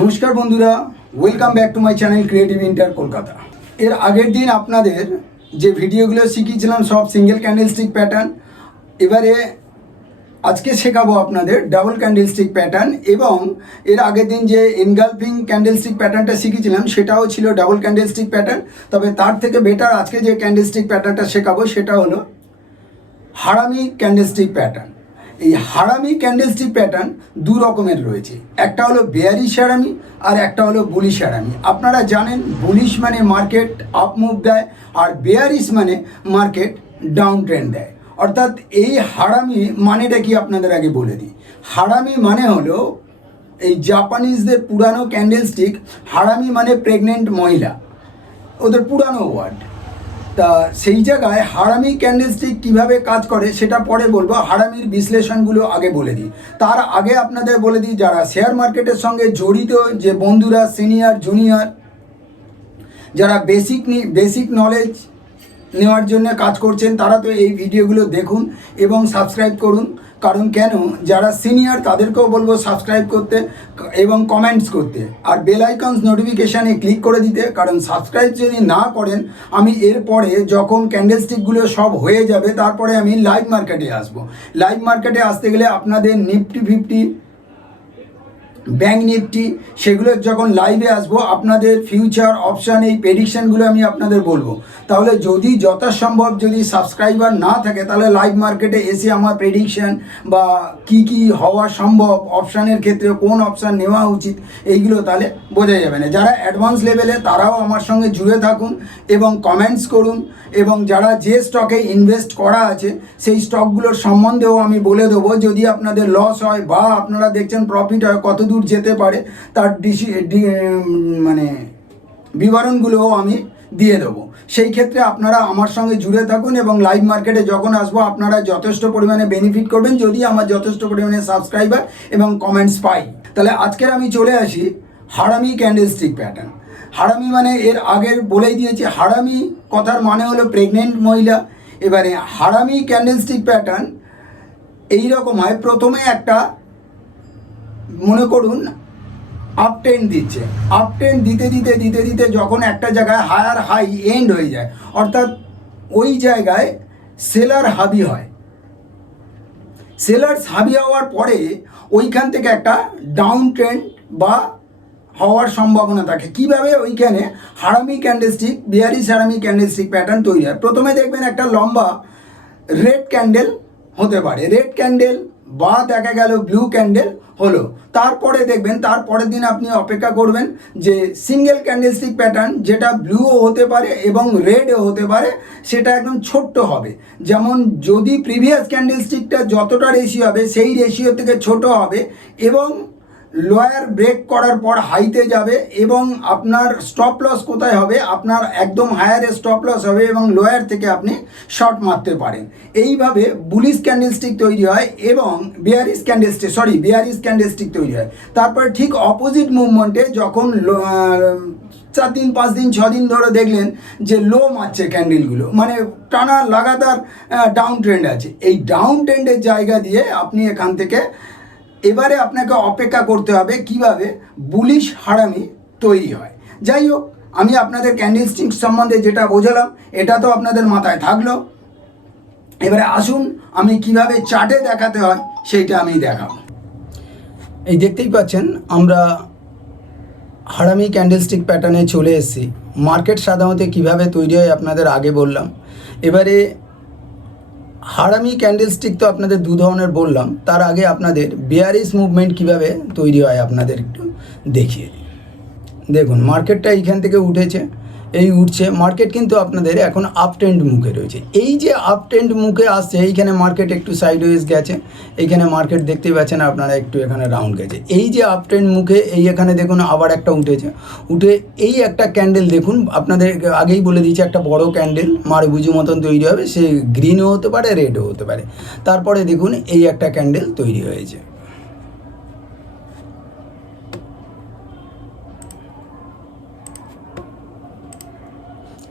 নমস্কার বন্ধুরা, welcome back to my channel creative inter Kolkata. এর আগের দিন আপনাদের যে ভিডিওগুলো শিখিয়েছিলাম সব সিঙ্গেল ক্যান্ডেলস্টিক প্যাটার্ন, এবারে আজকে শেখাবো আপনাদের ডাবল ক্যান্ডেলস্টিক প্যাটার্ন। এবং এর আগের দিন যে এনগালফিং ক্যান্ডেলস্টিক প্যাটার্নটা শিখেছিলাম সেটাও ছিল ডাবল ক্যান্ডেলস্টিক প্যাটার্ন। তবে তার থেকে বেটার আজকে যে ক্যান্ডেলস্টিক প্যাটার্নটা শেখাবো সেটা হলো হারামি ক্যান্ডেলস্টিক প্যাটার্ন। এই হারামি ক্যান্ডেলস্টিক প্যাটার্ন দু রকমের রয়েছে, একটা হলো বেয়ারিশ হারামি আর একটা হলো বুলিশ হারামি। আপনারা জানেন বুলিশ মানে মার্কেট আপ মুভ দেয় আর বেয়ারিশ মানে মার্কেট ডাউন ট্রেন্ড দেয়। অর্থাৎ এই হারামি মানেটা কি আপনাদের আগে বলে দিই। হারামি মানে হলো এই জাপানিজদের পুরানো ক্যান্ডেলস্টিক, হারামি মানে প্রেগনেন্ট মহিলা, ওদের পুরানো ওয়ার্ড। তা সেই জায়গায় হারামি ক্যান্ডেলস্টিক কীভাবে কাজ করে সেটা পরে বলবো, হারামির বিশ্লেষণগুলো আগে বলে দিই। তার আগে আপনাদের বলে দিই, যারা শেয়ার মার্কেটের সঙ্গে জড়িত যে বন্ধুরা, সিনিয়র জুনিয়র, যারা বেসিক নলেজ নেওয়ার জন্য কাজ করছেন, তারা তো এই ভিডিওগুলো দেখুন এবং সাবস্ক্রাইব করুন। কারণ কেন, যারা সিনিয়র তাদেরকেও বলবো সাবস্ক্রাইব করতে এবং কমেন্টস করতে, আর বেল আইকনস নোটিফিকেশানে ক্লিক করে দিতে। কারণ সাবস্ক্রাইব যদি না করেন, আমি এরপরে যখন ক্যান্ডেলস্টিকগুলো সব হয়ে যাবে তারপরে আমি লাইভ মার্কেটে আসবো। লাইভ মার্কেটে আসতে গেলে আপনাদের নিফটি 50, ব্যাঙ্ক নিফটি, সেগুলো যখন লাইভে আসবো আপনাদের ফিউচার অপশান এই প্রেডিকশানগুলো আমি আপনাদের বলবো। তাহলে যদি যথাসম্ভব যদি সাবস্ক্রাইবার না থাকে তাহলে লাইভ মার্কেটে এসে আমার প্রেডিকশান বা কি হওয়া সম্ভব, অপশানের ক্ষেত্রে কোন অপশান নেওয়া উচিত, এইগুলো তাহলে বোঝা যাবে না। যারা অ্যাডভান্স লেভেলে তারাও আমার সঙ্গে জুড়ে থাকুন এবং কমেন্টস করুন। এবং যারা যে স্টকে ইনভেস্ট করা আছে সেই স্টকগুলোর সম্বন্ধেও আমি বলে দেবো। যদি আপনাদের লস হয় বা আপনারা দেখছেন প্রফিট হয়, কত দূর যেতে পারে তার মানে বিবরণগুলোও আমি দিয়ে দেবো। সেই ক্ষেত্রে আপনারা আমার সঙ্গে জুড়ে থাকুন এবং লাইভ মার্কেটে যখন আসবো আপনারা যথেষ্ট পরিমাণে বেনিফিট করবেন যদি আমার যথেষ্ট পরিমাণে সাবস্ক্রাইবার এবং কমেন্টস পাই। তাহলে আজকের আমি চলে আসি হারামি ক্যান্ডেলস্টিক প্যাটার্ন। হারামি মানে এর আগের বলেই দিয়েছি, হারামি কথার মানে হলো প্রেগনেন্ট মহিলা। এবারে হারামি ক্যান্ডেলস্টিক প্যাটার্ন এইরকম হয়, প্রথমে একটা মনে করুন আপ ট্রেন্ড দিচ্ছে, আপ ট্রেন্ড দিতে দিতে দিতে দিতে যখন একটা জায়গায় হায়ার হাই এন্ড হয়ে যায়, অর্থাৎ ওই জায়গায় সেলার হাবি হয়। সেলার্স হাবি হওয়ার পরে ওইখান থেকে একটা ডাউন ট্রেন্ড বা হওয়ার সম্ভাবনা থাকে। কিভাবে? ওইখানে হারামি ক্যান্ডেলস্টিক, বিয়ারিশ হারামি ক্যান্ডেলস্টিক প্যাটার্ন তৈরি হয়। প্রথমে দেখবেন একটা লম্বা রেড ক্যান্ডেল হতে পারে, রেড ক্যান্ডেল বা দেখা গেল ব্লু ক্যান্ডেল হলো। তারপরে দেখবেন তার পরের দিন আপনি অপেক্ষা করবেন যে সিঙ্গেল ক্যান্ডেলস্টিক প্যাটার্ন, যেটা ব্লুও হতে পারে এবং রেডও হতে পারে, সেটা একদম ছোট্ট হবে। যেমন যদি প্রিভিয়াস ক্যান্ডেলস্টিকটা যতটা রেশিও হবে সেই রেশিও থেকে ছোট হবে এবং লোয়ার ব্রেক করার পর হাইতে যাবে এবং আপনার স্টপ লস কোথায় হবে, আপনার একদম হায়ারে স্টপ লস হবে এবং লোয়ার থেকে আপনি শর্ট মারতে পারেন। এইভাবে বুলিশ ক্যান্ডেলস্টিক তৈরি হয় এবং বিয়ারিশ ক্যান্ডেলস্টিক তৈরি হয়। তারপরে ঠিক অপোজিট মুভমেন্টে যখন 4 দিন 5 দিন 6 দিন ধরে দেখলেন যে লো মারছে ক্যান্ডেলগুলো, মানে টানা লাগাতার ডাউন ট্রেন্ড আছে, এই ডাউন ট্রেন্ডের জায়গা দিয়ে আপনি এখান থেকে এবারে আপনাকে অপেক্ষা করতে হবে কিভাবে বুলিশ হারামি তৈরি হয়। যাই হোক, আমি আপনাদের ক্যান্ডেলস্টিক সম্বন্ধে যেটা বোঝালাম এটা তো আপনাদের মাথায় থাকলো। এবারে আসুন আমি কিভাবে চার্টে দেখাতে হয় সেইটা আমি দেখাবো। এই দেখতেই পাচ্ছেন আমরা হারামি ক্যান্ডেলস্টিক প্যাটার্নে চলে এসেছি। মার্কেট সাধারণত কিভাবে তৈরি হয় আপনাদের আগে বললাম। এবারে হারামি ক্যান্ডেলস্টিক তো আপনাদের দু ধরনের বললাম, তার আগে আপনাদের বেয়ারিশ মুভমেন্ট কিভাবে তৈরি হয় আপনাদের একটু দেখিয়ে দিই। দেখুন মার্কেটটা এইখান থেকে উঠেছে, এই উঠছে মার্কেট, কিন্তু আপনাদের এখন আপ ট্রেন্ড মুখে রয়েছে। এই যে আপ ট্রেন্ড মুখে আসছে, এইখানে মার্কেট একটু সাইডওয়েজ গেছে, এইখানে মার্কেট দেখতেই পাচ্ছেন আপনারা একটু এখানে রাউন্ড গেছে। এই যে আপ ট্রেন্ড মুখে এই এখানে দেখুন আবার একটা উঠেছে, উঠে এই একটা ক্যান্ডেল দেখুন, আপনাদের আগেই বলে দিয়েছি একটা বড় ক্যান্ডেল মারবুজু মতন তৈরি হবে, সে গ্রিনও হতে পারে রেডও হতে পারে। তারপরে দেখুন এই একটা ক্যান্ডেল তৈরি হয়েছে,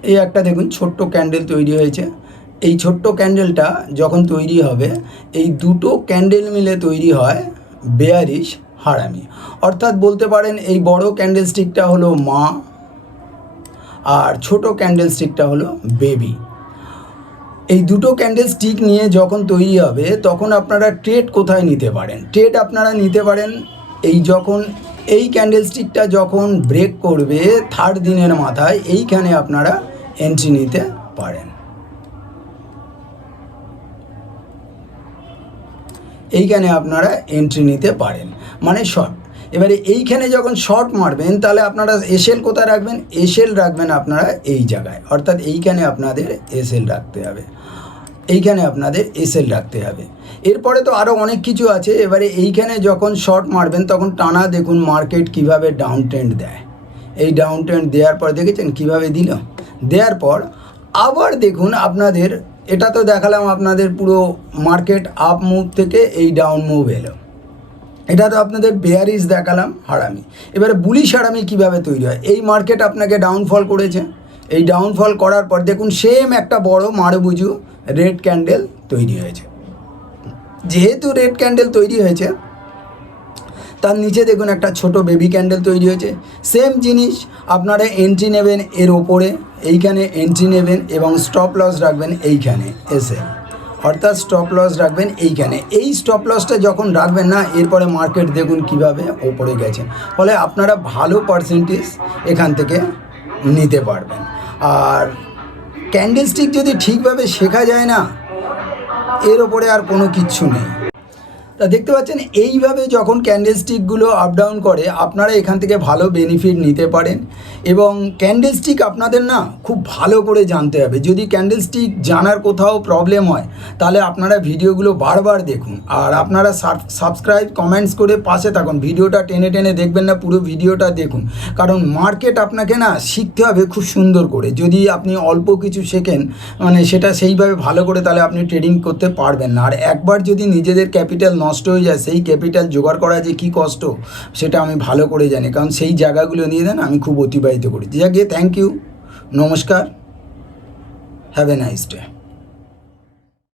এই একটা দেখুন ছোট্ট ক্যান্ডেল তৈরি হয়েছে। এই ছোট্ট ক্যান্ডেলটা যখন তৈরি হবে, এই দুটো ক্যান্ডেল মিলে তৈরি হয় বেয়ারিশ হারামি। অর্থাৎ বলতে পারেন এই বড় ক্যান্ডেলস্টিকটা হলো মা আর ছোট ক্যান্ডেলস্টিকটা হলো বেবি। এই দুটো ক্যান্ডেলস্টিক নিয়ে যখন তৈরি হবে তখন আপনারা ট্রেড কোথায় নিতে পারেন? ট্রেড আপনারা নিতে পারেন যখন এই ক্যান্ডেলস্টিকটা যখন ব্রেক করবে 3rd দিনের মাথায়, এইখানে আপনারা এন্ট্রি নিতে পারেন। এইখানে আপনারা এন্ট্রি নিতে পারেন, মানে শর্ট। এবারে এইখানে যখন শর্ট মারবেন তাহলে আপনারা এসএল কোথায় রাখবেন? এসএল রাখবেন আপনারা এই জায়গায়, অর্থাৎ এইখানে আপনাদের এসএল রাখতে হবে, এইখানে আপনাদের এসএল রাখতে হবে। এরপরে তো আরও অনেক কিছু আছে। এবারে এইখানে যখন শর্ট মারবেন তখন টানা দেখুন মার্কেট কিভাবে ডাউন ট্রেন্ড দেয়। এই ডাউন ট্রেন্ড দেওয়ার পর দেখেছেন কিভাবে দিল, দেওয়ার পর আবার দেখুন আপনাদের, এটা তো দেখালাম আপনাদের পুরো মার্কেট আপ মুভ থেকে এই ডাউন মুভ এলো, এটা তো আপনাদের বেয়ারিশ দেখালাম হারামি। এবারে বুলিশ হারামি কিভাবে তৈরি হয়? এই মার্কেট আপনাকে ডাউনফল করেছে, এই ডাউনফল করার পর দেখুন সেম একটা বড় মারবুজু রেড ক্যান্ডেল তৈরি হয়েছে। যেহেতু রেড ক্যান্ডেল তৈরি হয়েছে তার নিচে দেখুন একটা ছোট বেবি ক্যান্ডেল তৈরি হয়েছে। সেম জিনিস আপনারা এন্ট্রি নেবেন এর ওপরে, এইখানে এন্ট্রি নেবেন এবং স্টপ লস রাখবেন এইখানে এসে, অর্থাৎ স্টপ লস রাখবেন এইখানে। এই স্টপ লসটা যখন রাখবেন না, এরপরে মার্কেট দেখুন কিভাবে ওপরে গেছে, ফলে আপনারা ভালো পার্সেন্টেজ এখান থেকে নিতে পারবেন। আর ক্যান্ডেলস্টিক যদি ঠিকভাবে শেখা যায় না, এর ওপরে আর কোনো কিচ্ছু নেই। তা দেখতে পাচ্ছেন এইভাবে যখন ক্যান্ডেলস্টিকগুলো আপ ডাউন করে আপনারা এখান থেকে ভালো বেনিফিট নিতে পারেন। এবং ক্যান্ডেলস্টিক আপনাদের না খুব ভালো করে জানতে হবে। যদি ক্যান্ডেলস্টিক জানার কোথাও প্রবলেম হয় তাহলে আপনারা ভিডিওগুলো বারবার দেখুন, আর আপনারা সাবস্ক্রাইব কমেন্টস করে পাশে থাকুন। ভিডিওটা টেনে টেনে দেখবেন না, পুরো ভিডিওটা দেখুন, কারণ মার্কেট আপনাকে না শিখতে হবে খুব সুন্দর করে। যদি আপনি অল্প কিছু শেখেন, মানে সেটা সেইভাবে ভালো করে, তাহলে আপনি ট্রেডিং করতে পারবেন না। আর একবার যদি নিজেদের ক্যাপিটাল নষ্ট হয়ে যায়, সেই ক্যাপিটাল জোগাড় করা যে কী কষ্ট সেটা আমি ভালো করে জানি, কারণ সেই জায়গাগুলো নিয়ে দেন আমি খুব অতিবাহিত করি। যাকে থ্যাংক ইউ, নমস্কার, হ্যাভ এ নাইস ডে।